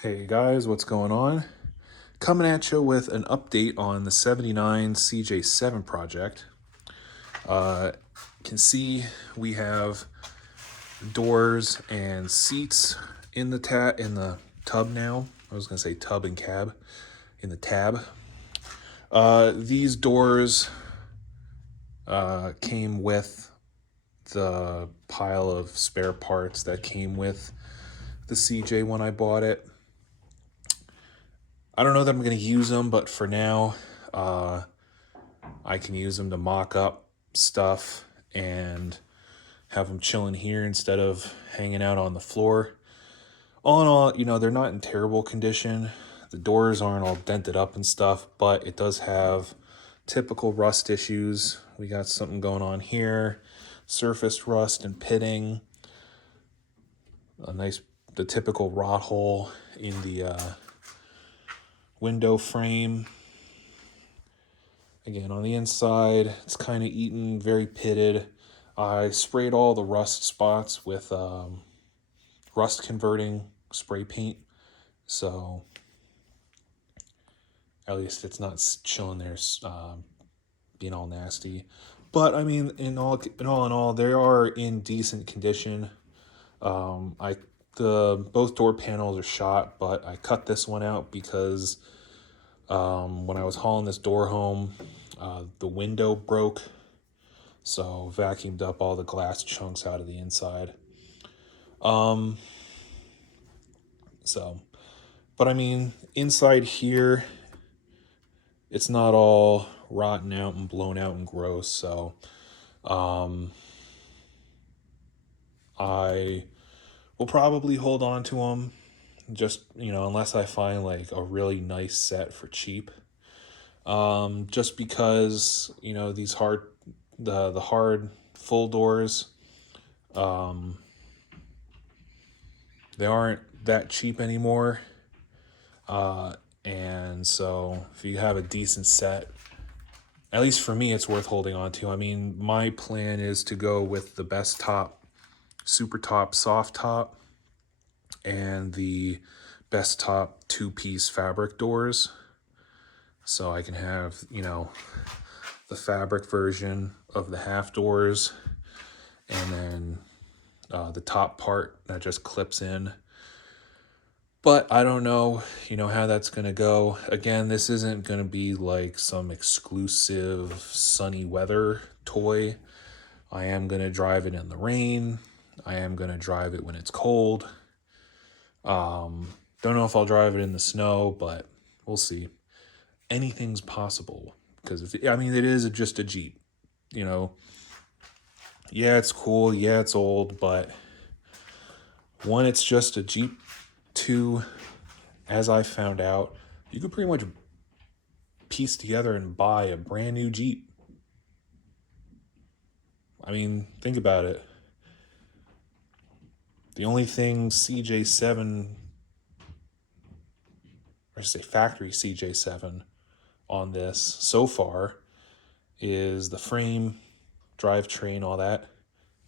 Hey guys, what's going on? Coming at you with an update on the 79 CJ7 project. You can see we have doors and seats in the tub now. I was gonna say tub and cab in the tab. These doors came with the pile of spare parts that came with the CJ when I bought it. I don't know that I'm going to use them, but for now, I can use them to mock up stuff and have them chilling here instead of hanging out on the floor. All in all, they're not in terrible condition. The doors aren't all dented up and stuff, but it does have typical rust issues. We got something going on here, surface rust and pitting, the typical rot hole in the window frame. Again, on the inside, it's kind of eaten, very pitted. I sprayed all the rust spots with rust converting spray paint, so at least it's not chilling there, being all nasty. But I mean, in all, they are in decent condition. Both door panels are shot, but I cut this one out because when I was hauling this door home, the window broke, so vacuumed up all the glass chunks out of the inside. But I mean, inside here, it's not all rotten out and blown out and gross, so I will probably hold on to them, just, unless I find like a really nice set for cheap. Just because, these the hard full doors, they aren't that cheap anymore. And so if you have a decent set, at least for me, it's worth holding on to. I mean, my plan is to go with the best top, super top, soft top, and the best top two-piece fabric doors. So I can have, the fabric version of the half doors, and then the top part that just clips in. But I don't know, how that's going to go. Again, this isn't going to be like some exclusive sunny weather toy. I am going to drive it in the rain. I am going to drive it when it's cold. Don't know if I'll drive it in the snow, but we'll see. Anything's possible, because it is just a Jeep, Yeah, it's cool. Yeah, it's old, but one, it's just a Jeep. Two, as I found out, you could pretty much piece together and buy a brand new Jeep. I mean, think about it. The only thing CJ7, or I should say factory CJ7 on this so far is the frame, drivetrain, all that,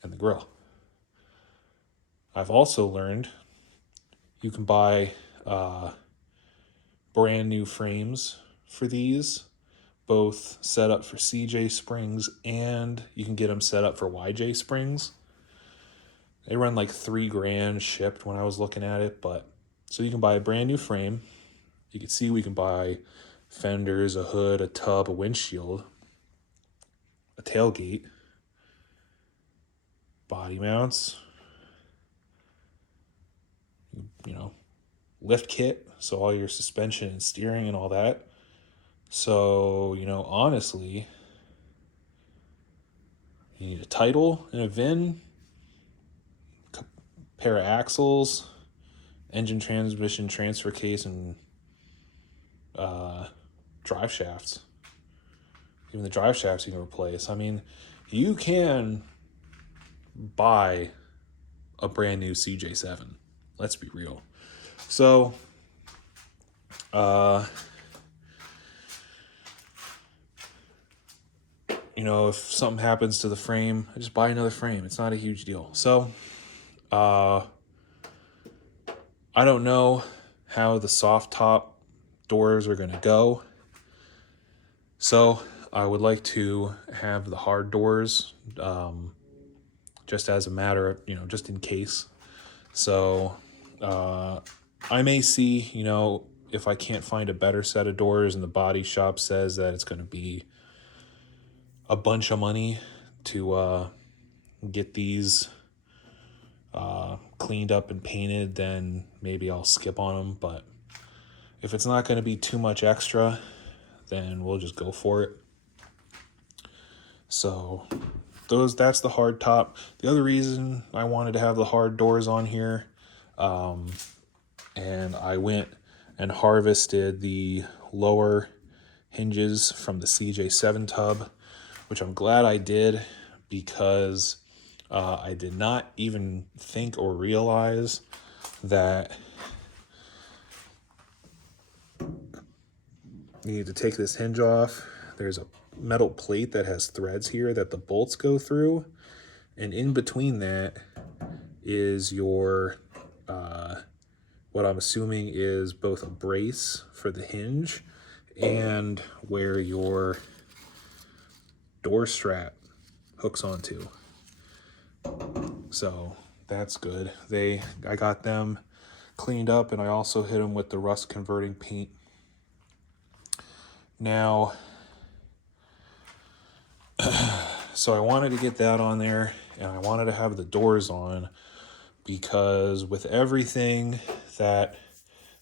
and the grill. I've also learned you can buy brand new frames for these, both set up for CJ springs, and you can get them set up for YJ springs. They run like $3,000 shipped when I was looking at it, but so you can buy a brand new frame. You can see we can buy fenders, a hood, a tub, a windshield, a tailgate, body mounts, lift kit, so all your suspension and steering and all that. So, honestly, you need a title and a VIN, pair of axles, engine, transmission, transfer case, and drive shafts. Even the drive shafts you can replace. I mean, you can buy a brand new CJ7. Let's be real. So, if something happens to the frame, I just buy another frame. It's not a huge deal. So, I don't know how the soft top doors are going to go. So I would like to have the hard doors, just as a matter of, just in case. So I may see, if I can't find a better set of doors and the body shop says that it's going to be a bunch of money to get these cleaned up and painted, then maybe I'll skip on them. But if it's not going to be too much extra, then we'll just go for it. So that's the hard top. The other reason I wanted to have the hard doors on here, and I went and harvested the lower hinges from the CJ7 tub, which I'm glad I did, because I did not even think or realize that you need to take this hinge off. There's a metal plate that has threads here that the bolts go through, and in between that is your what I'm assuming is both a brace for the hinge and where your door strap hooks onto. So that's good. I got them cleaned up, and I also hit them with the rust converting paint. Now, so I wanted to get that on there, and I wanted to have the doors on, because with everything that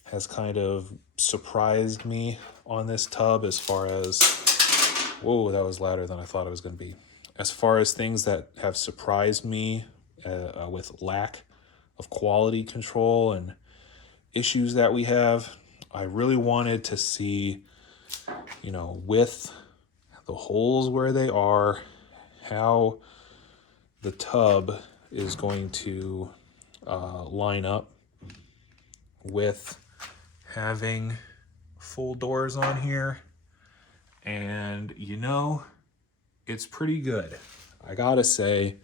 has kind of surprised me on this tub, as far as, whoa, that was louder than I thought it was going to be. As far as things that have surprised me with lack of quality control and issues that we have, I really wanted to see, with the holes where they are, how the tub is going to line up with having full doors on here. And it's pretty good. I gotta say,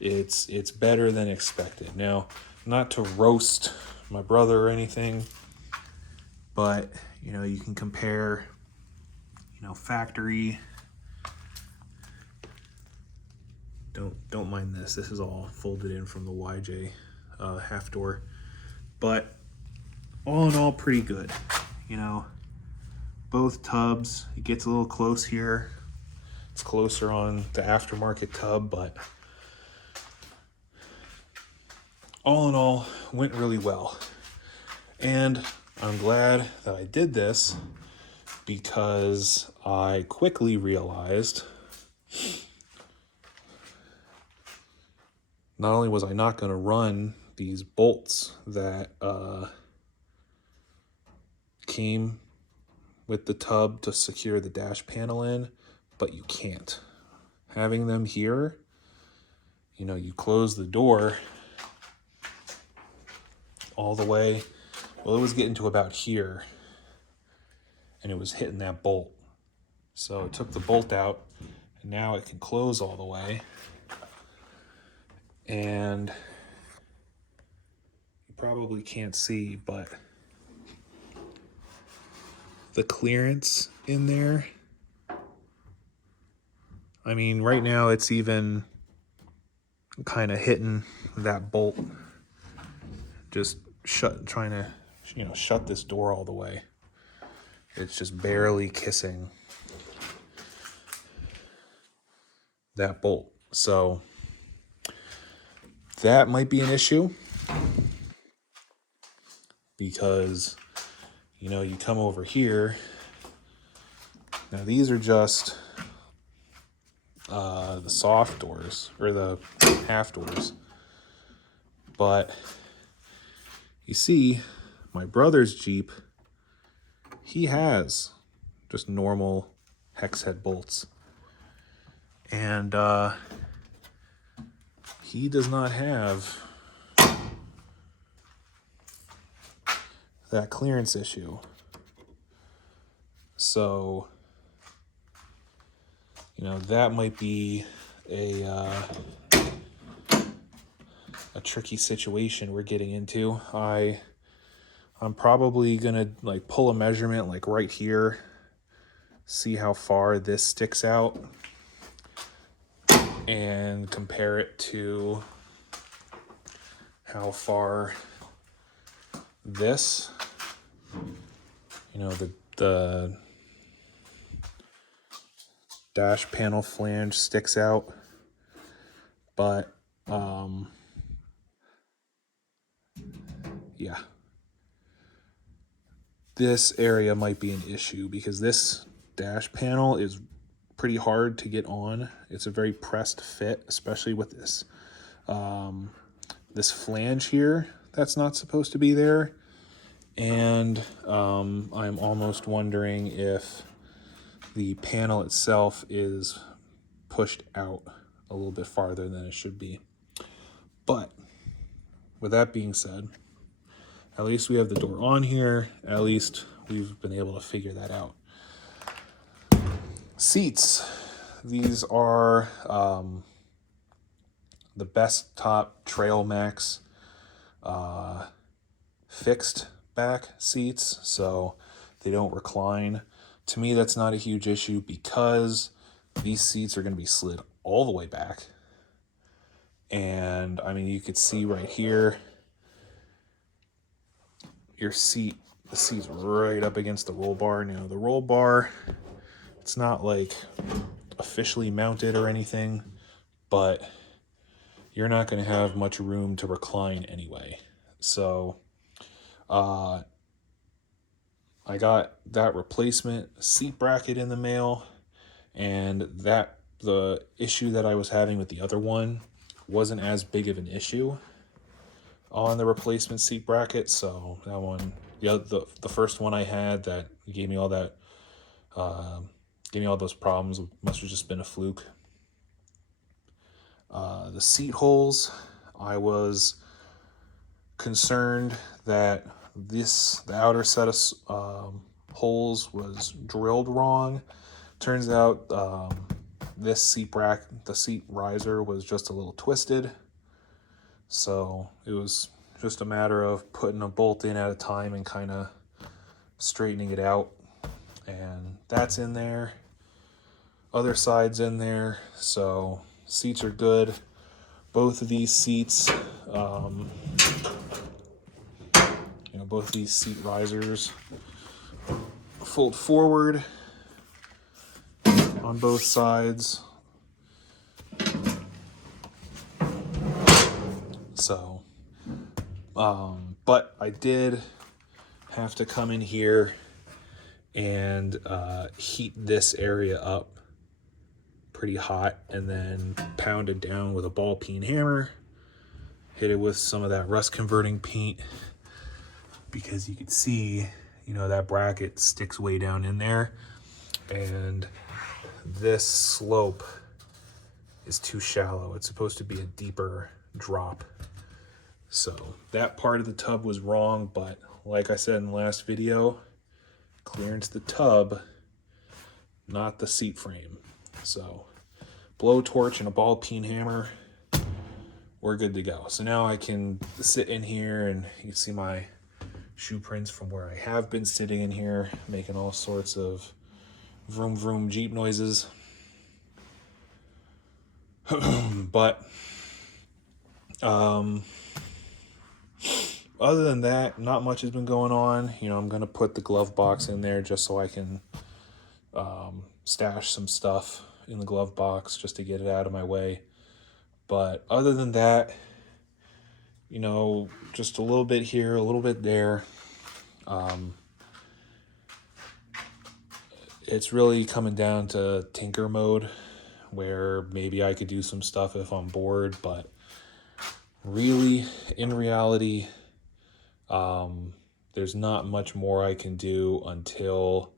it's better than expected. Now, not to roast my brother or anything, but you can compare factory. Don't mind this. This is all folded in from the YJ half door, but all in all, pretty good. Both tubs. It gets a little close here. It's closer on the aftermarket tub, but all in all, went really well. And I'm glad that I did this, because I quickly realized not only was I not going to run these bolts that came with the tub to secure the dash panel in, but you can't. Having them here, you close the door all the way. Well, it was getting to about here, and it was hitting that bolt. So I took the bolt out, and now it can close all the way. And you probably can't see, but the clearance in there, I mean, right now it's even kind of hitting that bolt, just trying to shut this door all the way. It's just barely kissing that bolt. So that might be an issue, because you come over here. Now these are just the soft doors, or the half doors, but you see my brother's Jeep, he has just normal hex head bolts, and he does not have that clearance issue. So that might be a tricky situation we're getting into. I I'm probably gonna like pull a measurement like right here, see how far this sticks out, and compare it to how far this, you know, the dash panel flange sticks out. But yeah, this area might be an issue because this dash panel is pretty hard to get on. It's a very pressed fit, especially with this this flange here that's not supposed to be there. And I'm almost wondering if the panel itself is pushed out a little bit farther than it should be. But with that being said, at least we have the door on here. At least we've been able to figure that out. Seats. These are the Best Top Trail Max fixed back seats, so they don't recline. To me, that's not a huge issue because these seats are going to be slid all the way back. And I mean, you could see right here, the seat's right up against the roll bar. Now, the roll bar, it's not like officially mounted or anything, but you're not going to have much room to recline anyway. So, I got that replacement seat bracket in the mail, and the issue that I was having with the other one wasn't as big of an issue on the replacement seat bracket. So that one, the first one I had that gave me all that, gave me all those problems, must have just been a fluke. The seat holes, I was concerned that the outer set of holes was drilled wrong. Turns out this seat the seat riser was just a little twisted. So it was just a matter of putting a bolt in at a time and kind of straightening it out. And that's in there. Other side's in there. So seats are good. Both of these seats, both these seat risers fold forward on both sides. So, but I did have to come in here and heat this area up pretty hot and then pound it down with a ball peen hammer. Hit it with some of that rust converting paint because you can see, that bracket sticks way down in there, and this slope is too shallow. It's supposed to be a deeper drop. So that part of the tub was wrong, but like I said in the last video, clearance the tub, not the seat frame. So blowtorch and a ball peen hammer, we're good to go. So now I can sit in here and you can see my shoe prints from where I have been sitting in here, making all sorts of vroom vroom Jeep noises. But other than that, not much has been going on. I'm going to put the glove box in there just so I can stash some stuff in the glove box just to get it out of my way. But other than that, just a little bit here, a little bit there. It's really coming down to tinker mode, where maybe I could do some stuff if I'm bored, but really, in reality, there's not much more I can do until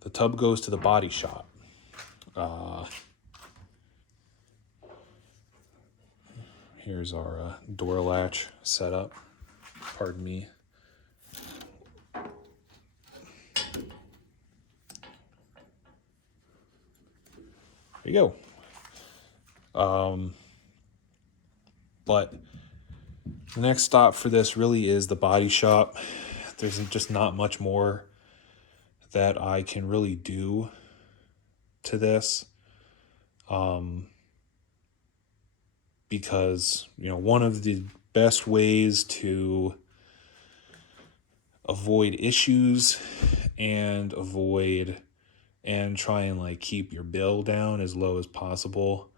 the tub goes to the body shop. Here's our door latch setup. Pardon me. There you go. But the next stop for this really is the body shop. there's just not much more that I can really do to this. Because, one of the best ways to avoid issues and try and like keep your bill down as low as possible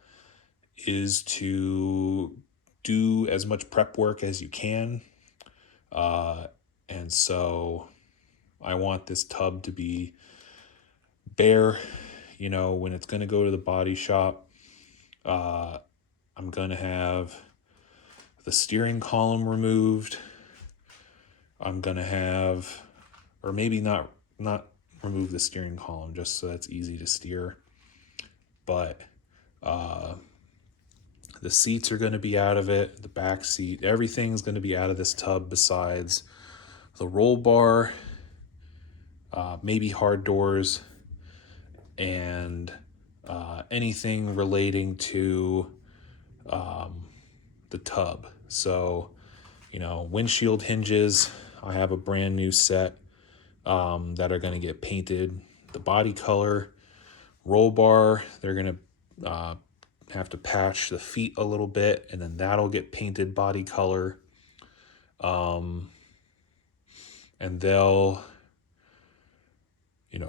is to do as much prep work as you can. And so I want this tub to be bare, when it's going to go to the body shop. I'm going to have the steering column removed. I'm going to have, or maybe not remove the steering column just so that's easy to steer. But the seats are going to be out of it, the back seat, everything's going to be out of this tub besides the roll bar, maybe hard doors, and anything relating to the tub. So, windshield hinges, I have a brand new set that are going to get painted the body color. Roll bar, they're going to have to patch the feet a little bit, and then that'll get painted body color. And they'll,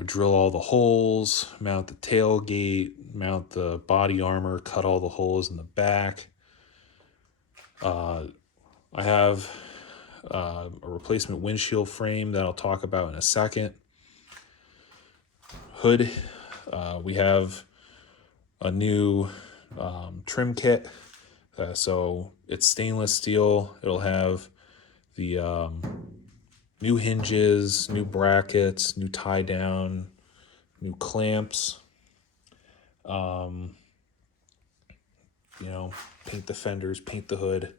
drill all the holes, mount the tailgate, mount the body armor, cut all the holes in the back. I have a replacement windshield frame that I'll talk about in a second. Hood, we have a new trim kit. So it's stainless steel. It'll have the new hinges, new brackets, new tie down, new clamps. Paint the fenders, paint the hood.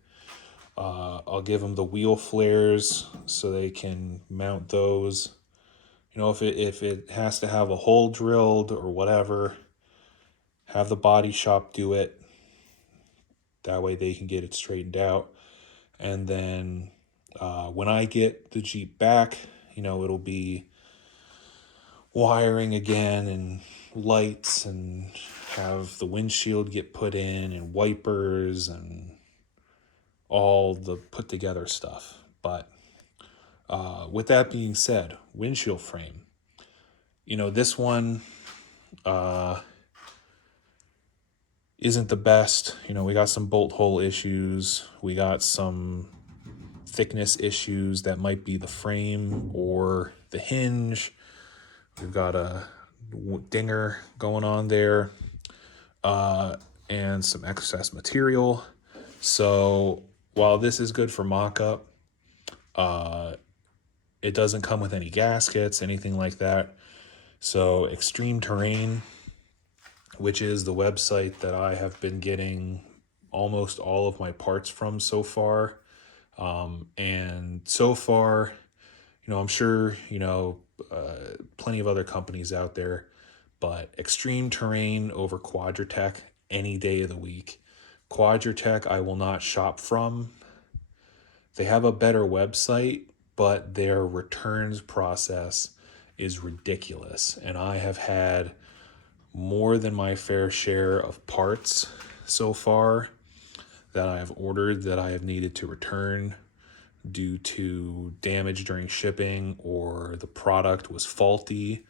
I'll give them the wheel flares so they can mount those. If it has to have a hole drilled or whatever, have the body shop do it. That way they can get it straightened out. And then when I get the Jeep back, it'll be wiring again and lights, and have the windshield get put in and wipers and all the put together stuff. But with that being said, windshield frame, this one isn't the best. We got some bolt hole issues. We got some thickness issues that might be the frame or the hinge. We've got a dinger going on there, and some excess material. So while this is good for mock-up, it doesn't come with any gaskets, anything like that. So Extreme Terrain, which is the website that I have been getting almost all of my parts from so far. And so far, I'm sure, plenty of other companies out there, but Extreme Terrain over Quadratech any day of the week. Quadratech I will not shop from. They have a better website, but their returns process is ridiculous. And I have had more than my fair share of parts so far that I have ordered that I have needed to return due to damage during shipping, or the product was faulty,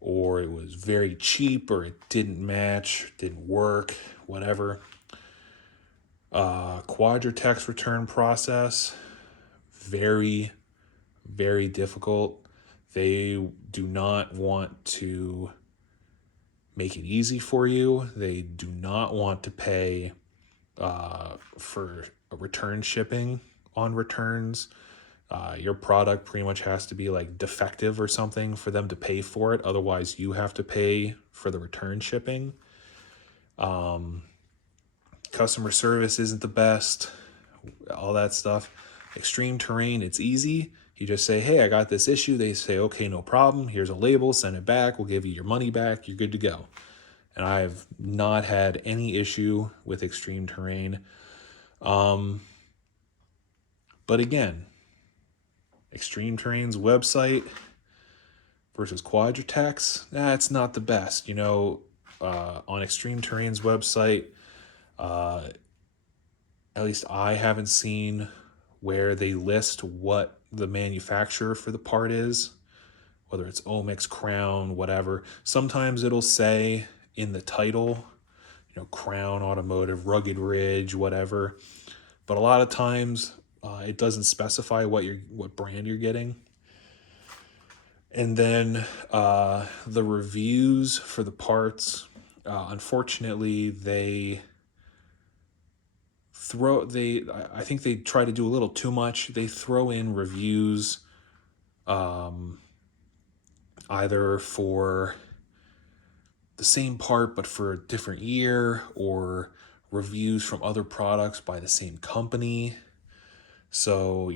or it was very cheap, or it didn't match, didn't work, whatever. Quadratech's return process, very, very difficult. They do not want to make it easy for you. They do not want to pay for a return shipping on returns. Your product pretty much has to be like defective or something for them to pay for it. Otherwise, you have to pay for the return shipping. Customer service isn't the best. All that stuff. Extreme Terrain, it's easy. You just say, hey, I got this issue. They say, okay, no problem. Here's a label. Send it back. We'll give you your money back. You're good to go. And I've not had any issue with Extreme Terrain. But again, Extreme Terrain's website versus Quadratec's, it's not the best. On Extreme Terrain's website, at least I haven't seen where they list what the manufacturer for the part is, whether it's Omx, Crown, whatever. Sometimes it'll say in the title, Crown Automotive, Rugged Ridge, whatever. But a lot of times it doesn't specify what brand you're getting. And then the reviews for the parts, unfortunately, I think they try to do a little too much. They throw in reviews either for the same part but for a different year, or reviews from other products by the same company. So,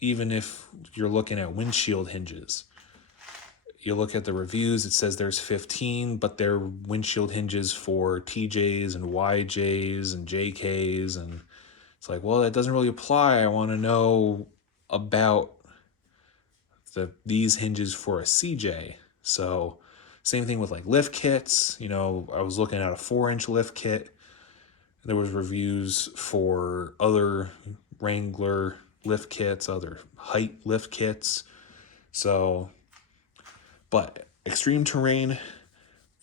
even if you're looking at windshield hinges, you look at the reviews, it says there's 15, but they're windshield hinges for TJs and YJs and JKs, and it's like, well, that doesn't really apply. I want to know about these hinges for a CJ. So same thing with like lift kits. I was looking at a 4-inch lift kit. There was reviews for other Wrangler lift kits, other height lift kits. So, but Extreme Terrain,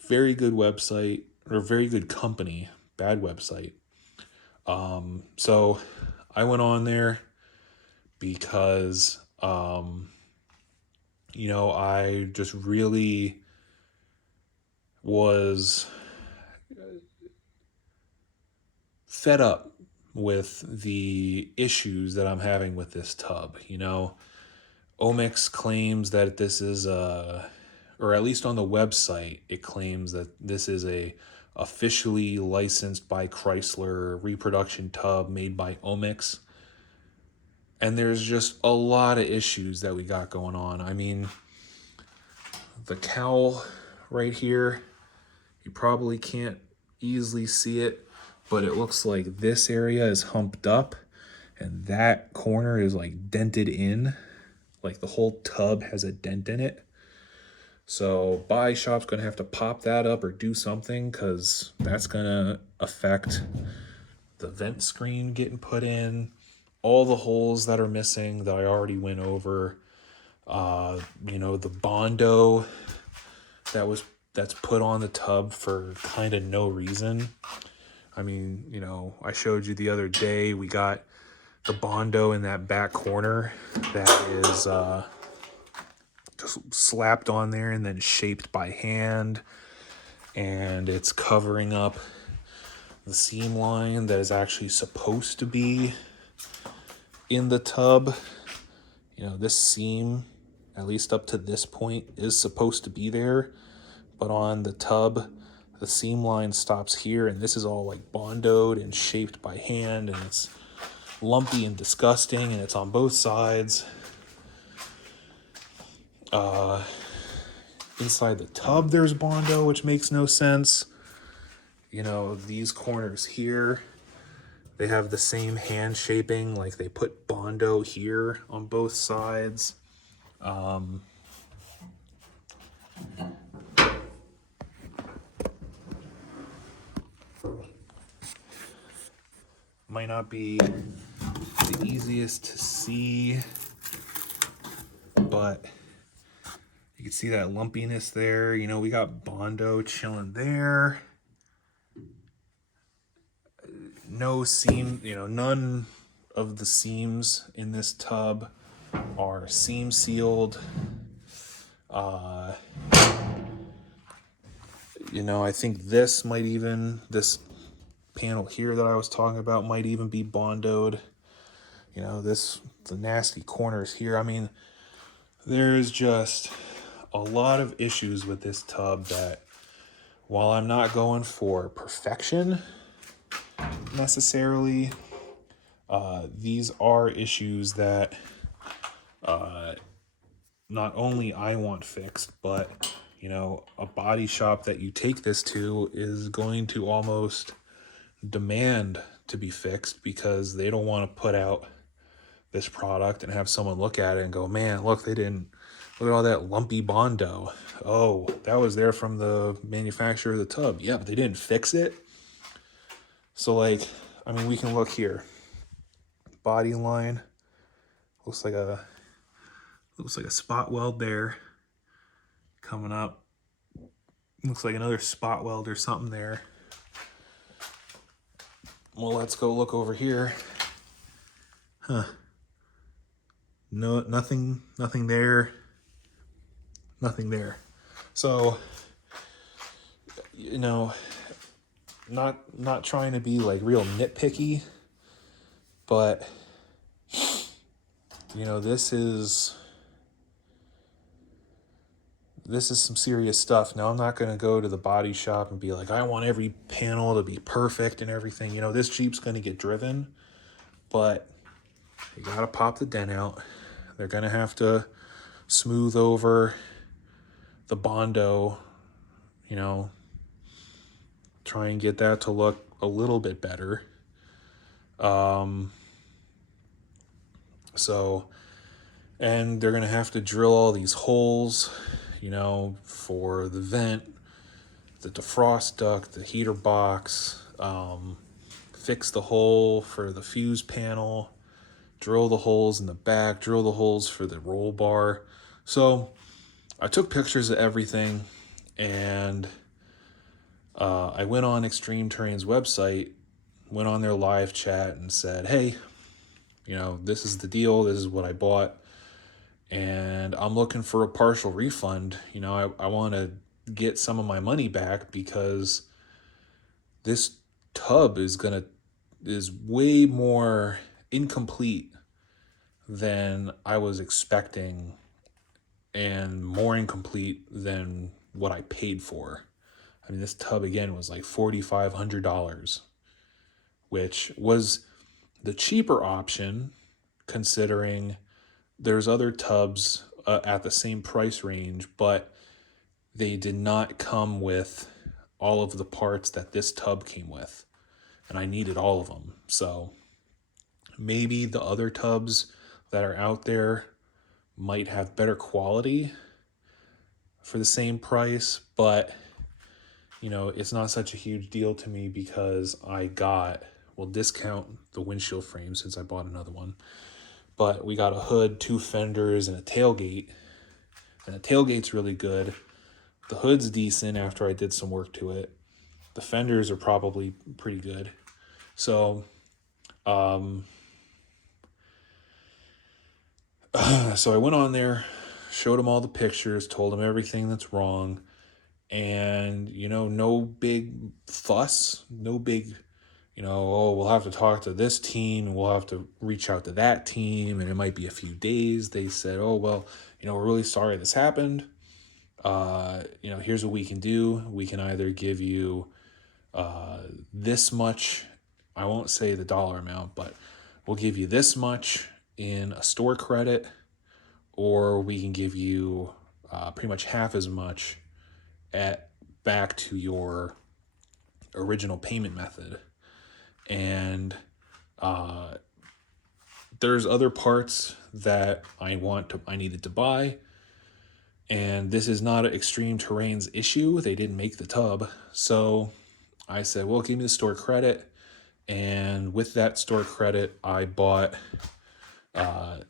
very good website, or very good company, bad website. So I went on there because, I just really was fed up with the issues that I'm having with this tub. Omx claims that this is or at least on the website, it claims that this is a officially licensed by Chrysler reproduction tub made by Omx. And there's just a lot of issues that we got going on. I mean, the cowl right here, you probably can't easily see it, but it looks like this area is humped up and that corner is like dented in. Like the whole tub has a dent in it. So body shop's going to have to pop that up or do something, because that's going to affect the vent screen getting put in, all the holes that are missing that I already went over. The Bondo that's put on the tub for kind of no reason. I mean, I showed you the other day, we got the Bondo in that back corner that is just slapped on there and then shaped by hand, and it's covering up the seam line that is actually supposed to be in the tub. This seam, at least up to this point, is supposed to be there, but on the tub, the seam line stops here, and this is all like bondoed and shaped by hand, and it's lumpy and disgusting, and it's on both sides. Inside the tub, there's Bondo, which makes no sense. These corners here, they have the same hand shaping, like they put Bondo here on both sides. Might not be the easiest to see, but you can see that lumpiness there. We got Bondo chilling there. No seam, none of the seams in this tub are seam sealed. I think this panel here that I was talking about might even be bondoed. The nasty corners here. I mean, there's just a lot of issues with this tub that, while I'm not going for perfection necessarily, these are issues that not only I want fixed, but a body shop that you take this to is going to almost demand to be fixed, because they don't want to put out this product and have someone look at it and go, man, look, they didn't, look at all that lumpy Bondo. Oh, that was there from the manufacturer of the tub. Yeah, but they didn't fix it. So like, I mean, we can look here. Body line looks like a spot weld there coming up. Looks like another spot weld or something there. Well, let's go look over here. Huh. No, nothing there. Nothing there. So, you know, not trying to be like real nitpicky, but you know, this is some serious stuff. Now, I'm not going to go to the body shop and be like, I want every panel to be perfect and everything. You know, this Jeep's going to get driven, but you got to pop the dent out. They're going to have to smooth over the Bondo, you know, try and get that to look a little bit better. So, and they're going to have to drill all these holes, you know, for the vent, the defrost duct, the heater box, fix the hole for the fuse panel, drill the holes in the back, drill the holes for the roll bar. So I took pictures of everything, and I went on Extreme Terrain's website, went on their live chat and said, hey, you know, this is the deal, this is what I bought, and I'm looking for a partial refund. You know, I want to get some of my money back because this tub is way more incomplete than I was expecting, and more incomplete than what I paid for. I mean, this tub again was like $4,500, which was the cheaper option considering there's other tubs at the same price range, but they did not come with all of the parts that this tub came with, and I needed all of them. So maybe the other tubs that are out there might have better quality for the same price, but you know, it's not such a huge deal to me because we'll discount the windshield frame since I bought another one, but we got a hood, 2 fenders, and a tailgate, and the tailgate's really good. The hood's decent after I did some work to it. The fenders are probably pretty good. So, so I went on there, showed them all the pictures, told them everything that's wrong, and, you know, no big fuss, no big, you know, oh, we'll have to talk to this team, and we'll have to reach out to that team, and it might be a few days. They said, oh, well, you know, we're really sorry this happened. You know, here's what we can do. We can either give you this much, I won't say the dollar amount, but we'll give you this much in a store credit, or we can give you pretty much half as much back to your original payment method. And there's other parts that I needed to buy, and this is not an Extreme Terrain's issue. They didn't make the tub. So I said, well, give me the store credit. And with that store credit, I bought the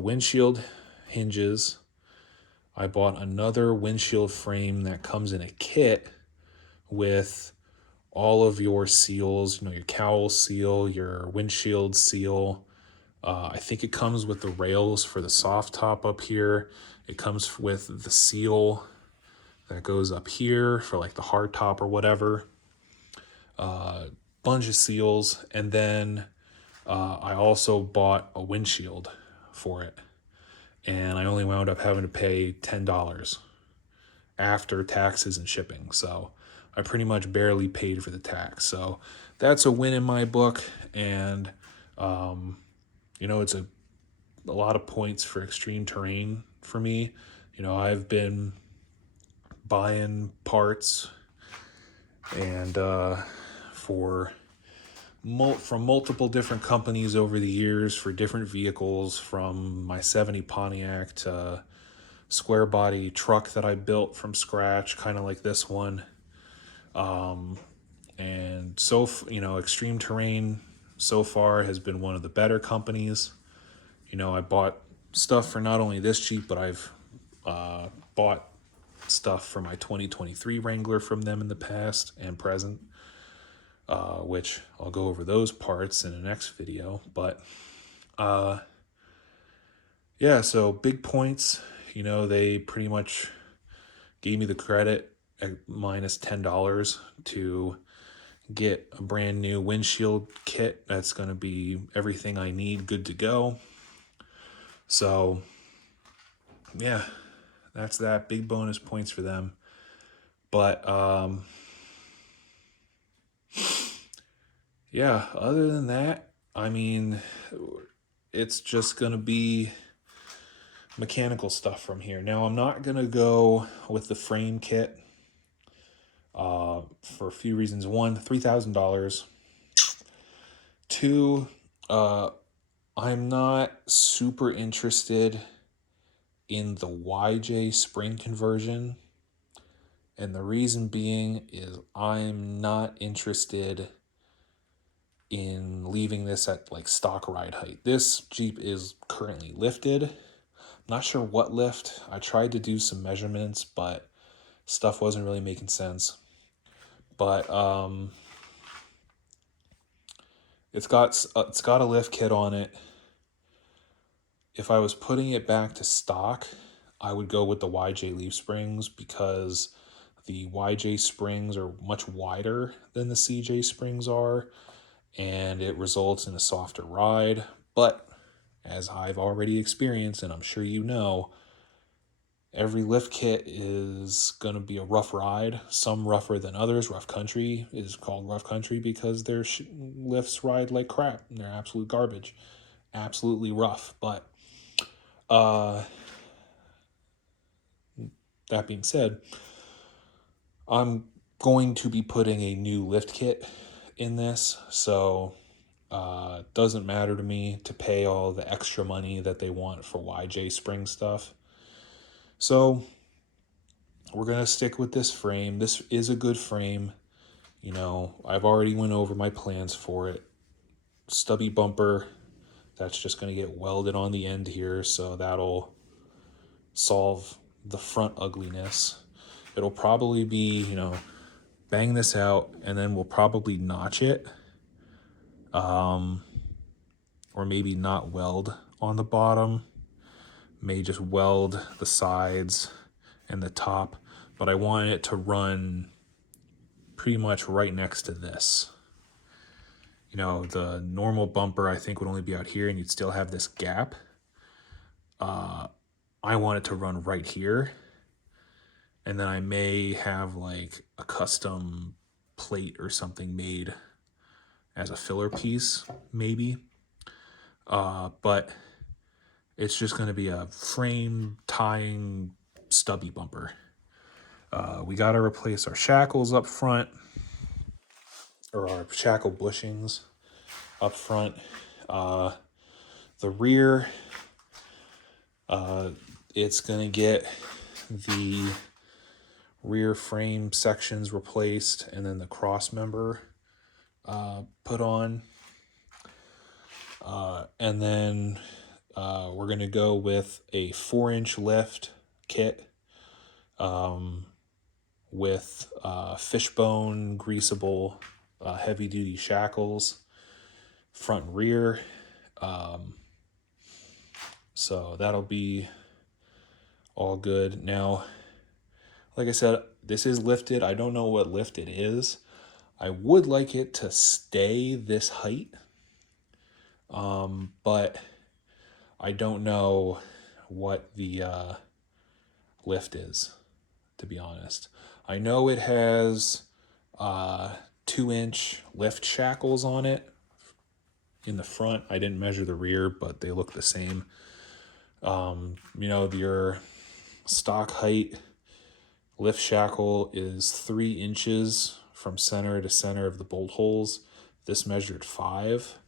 windshield hinges. I bought another windshield frame that comes in a kit with all of your seals, you know, your cowl seal, your windshield seal. I think it comes with the rails for the soft top up here. It comes with the seal that goes up here for like the hard top or whatever. Bunch of seals. And then I also bought a windshield for it. And I only wound up having to pay $10 after taxes and shipping. So I pretty much barely paid for the tax. So that's a win in my book. And, you know, it's a lot of points for Extreme Terrain for me. You know, I've been buying parts and for from multiple different companies over the years for different vehicles, from my 70 Pontiac to square body truck that I built from scratch, kind of like this one. And so, Extreme Terrain so far has been one of the better companies. I bought stuff for not only this Jeep, but I've bought stuff for my 2023 Wrangler from them in the past and present, which I'll go over those parts in the next video. But yeah, so big points. They pretty much gave me the credit at minus $10 to get a brand new windshield kit that's going to be everything I need, good to go. So yeah, that's that. Big bonus points for them. But yeah, other than that, I mean, it's just going to be mechanical stuff from here. Now, I'm not going to go with the frame kit for a few reasons. One, $3,000. Two, I'm not super interested in the YJ spring conversion. And the reason being is I'm not interested in leaving this at like stock ride height. This Jeep is currently lifted. Not sure what lift. I tried to do some measurements, but stuff wasn't really making sense. But it's got a lift kit on it. If I was putting it back to stock, I would go with the YJ leaf springs, because the YJ springs are much wider than the CJ springs are, and it results in a softer ride. But as I've already experienced, and I'm sure you know, every lift kit is going to be a rough ride, some rougher than others. Rough country is called rough country because their lifts ride like crap. They're absolute garbage. Absolutely rough. But that being said, I'm going to be putting a new lift kit in this, so it doesn't matter to me to pay all the extra money that they want for YJ spring stuff. So we're going to stick with this frame. This is a good frame. I've already went over my plans for it. Stubby bumper, that's just going to get welded on the end here, so that'll solve the front ugliness. It'll probably be, bang this out, and then we'll probably notch it. Or maybe not weld on the bottom. May just weld the sides and the top. But I want it to run pretty much right next to this. The normal bumper I think would only be out here, and you'd still have this gap. I want it to run right here. And then I may have like a custom plate or something made as a filler piece, maybe. But it's just going to be a frame tying stubby bumper. We got to replace our shackles up front, or our shackle bushings up front. The rear, it's going to get the rear frame sections replaced, and then the cross member put on. And then we're going to go with a 4-inch lift kit with fishbone greasable heavy-duty shackles, front and rear. So that'll be all good. Now, like I said, this is lifted. I don't know what lift it is. I would like it to stay this height, but I don't know what the lift is, to be honest. I know it has 2-inch lift shackles on it in the front. I didn't measure the rear, but they look the same. Your stock height lift shackle is 3 inches from center to center of the bolt holes. This measured 5.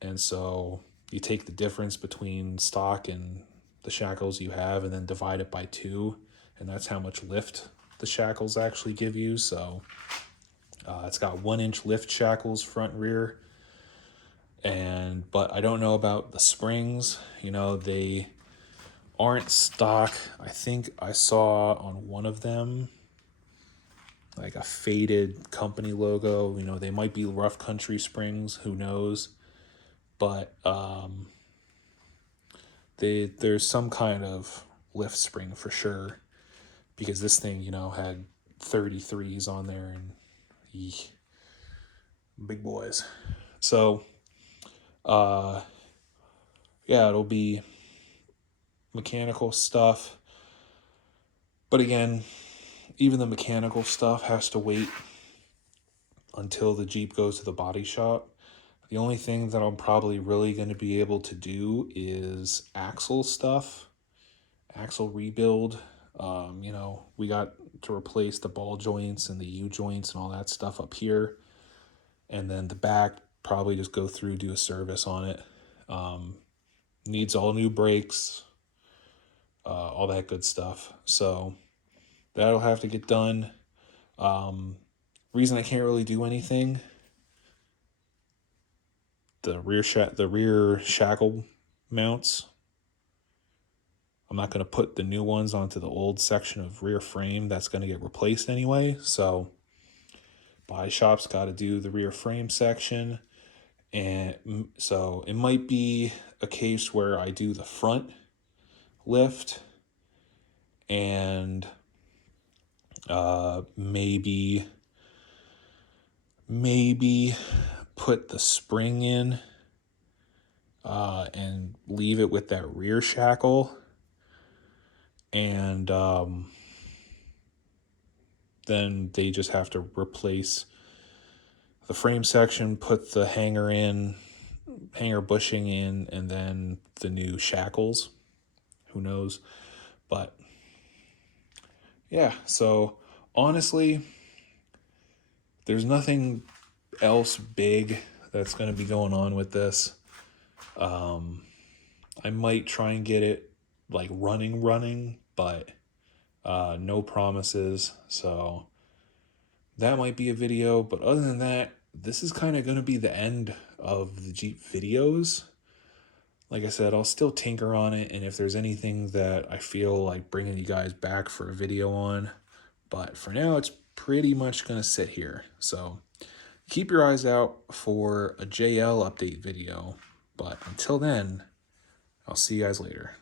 And so you take the difference between stock and the shackles you have and then divide it by 2. And that's how much lift the shackles actually give you. So it's got 1-inch lift shackles front and rear. But I don't know about the springs. You know, they aren't stock. I think I saw on one of them like a faded company logo. You know, they might be Rough Country springs, who knows. But there's some kind of lift spring for sure, because this thing, you know, had 33s on there, and big boys. So yeah, it'll be mechanical stuff, but again, even the mechanical stuff has to wait until the Jeep goes to the body shop. The only thing that I'm probably really going to be able to do is axle stuff, axle rebuild. You know, we got to replace the ball joints and the U joints and all that stuff up here. And then the back, probably just go through, do a service on it. Needs all new brakes, all that good stuff. So that'll have to get done. Reason I can't really do anything, the rear shackle mounts, I'm not going to put the new ones onto the old section of rear frame. That's going to get replaced anyway. So body shop's got to do the rear frame section. And so it might be a case where I do the front lift and maybe put the spring in and leave it with that rear shackle. And then they just have to replace the frame section, put the hanger bushing in, and then the new shackles. Who knows? But yeah, so honestly, there's nothing else big that's going to be going on with this. I might try and get it like running, but no promises. So that might be a video, but other than that, this is kind of going to be the end of the Jeep videos. Like I said, I'll still tinker on it, and if there's anything that I feel like bringing you guys back for a video on, but for now, it's pretty much going to sit here. So keep your eyes out for a JL update video, but until then, I'll see you guys later.